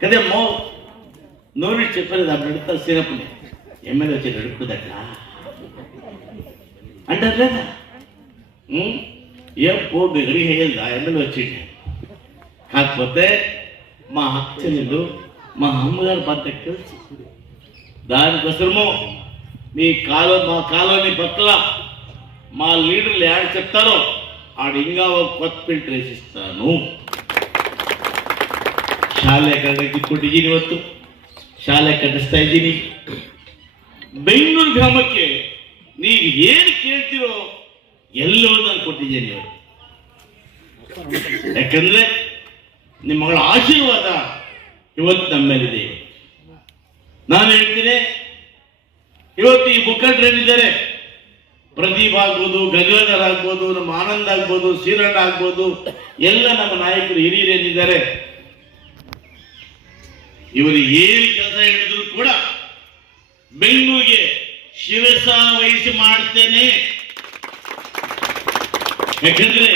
Kadang mau nuri cepet dah berdekat sini punya. ML aja berdekat dah. Anda ada? Ya, वो बिगड़ी है ये लायमल వచ్చింది కాకపోతే మా హక్కులు మా అమ్మగారు బతకలు దానికోసమో మీ మా కాలనీ పక్కల మా లీడర్లు యాడ్ చెప్తారో ఆడ ఇంకా ఒక కొత్త ఫిల్టర్ వేసిస్తాను ಶಾಲೆ ಕಡೆಗೆ ಕೊಟ್ಟಿದ್ದೀನಿ ಇವತ್ತು ಶಾಲೆ ಕಟ್ಟಿಸ್ತಾ ಇದ್ದೀನಿ ಬೆಂಗಳೂರು ಗ್ರಾಮಕ್ಕೆ ನೀವು ಏನು ಕೇಳ್ತಿರೋ ಎಲ್ಲವೂ ನಾನು ಕೊಟ್ಟಿದ್ದೀನಿ ಇವತ್ತು ಯಾಕಂದ್ರೆ ನಿಮ್ಮ ಮಗಳ ಆಶೀರ್ವಾದ ಇವತ್ತು ನಮ್ಮ ಮೇಲಿದೆ ನಾನು ಹೇಳ್ತೀನಿ ಇವತ್ತು ಈ ಮುಖಂಡರೇನಿದ್ದಾರೆ ಪ್ರದೀಪ್ ಆಗ್ಬೋದು ಗಂಗಾಧರ್ ಆಗ್ಬೋದು ನಮ್ಮ ಆನಂದ್ ಆಗ್ಬೋದು ಶ್ರೀರಣ್ಣ ಆಗ್ಬೋದು ಎಲ್ಲ ನಮ್ಮ ನಾಯಕರು ಹಿರಿಯರೇನಿದ್ದಾರೆ ಇವರು ಏನು ಕೆಲಸ ಹೇಳಿದ್ರು ಕೂಡ ಬೆಂಗಳೂರಿಗೆ ಶಿರಸ ವಹಿಸಿ ಮಾಡ್ತೇನೆ ಯಾಕಂದ್ರೆ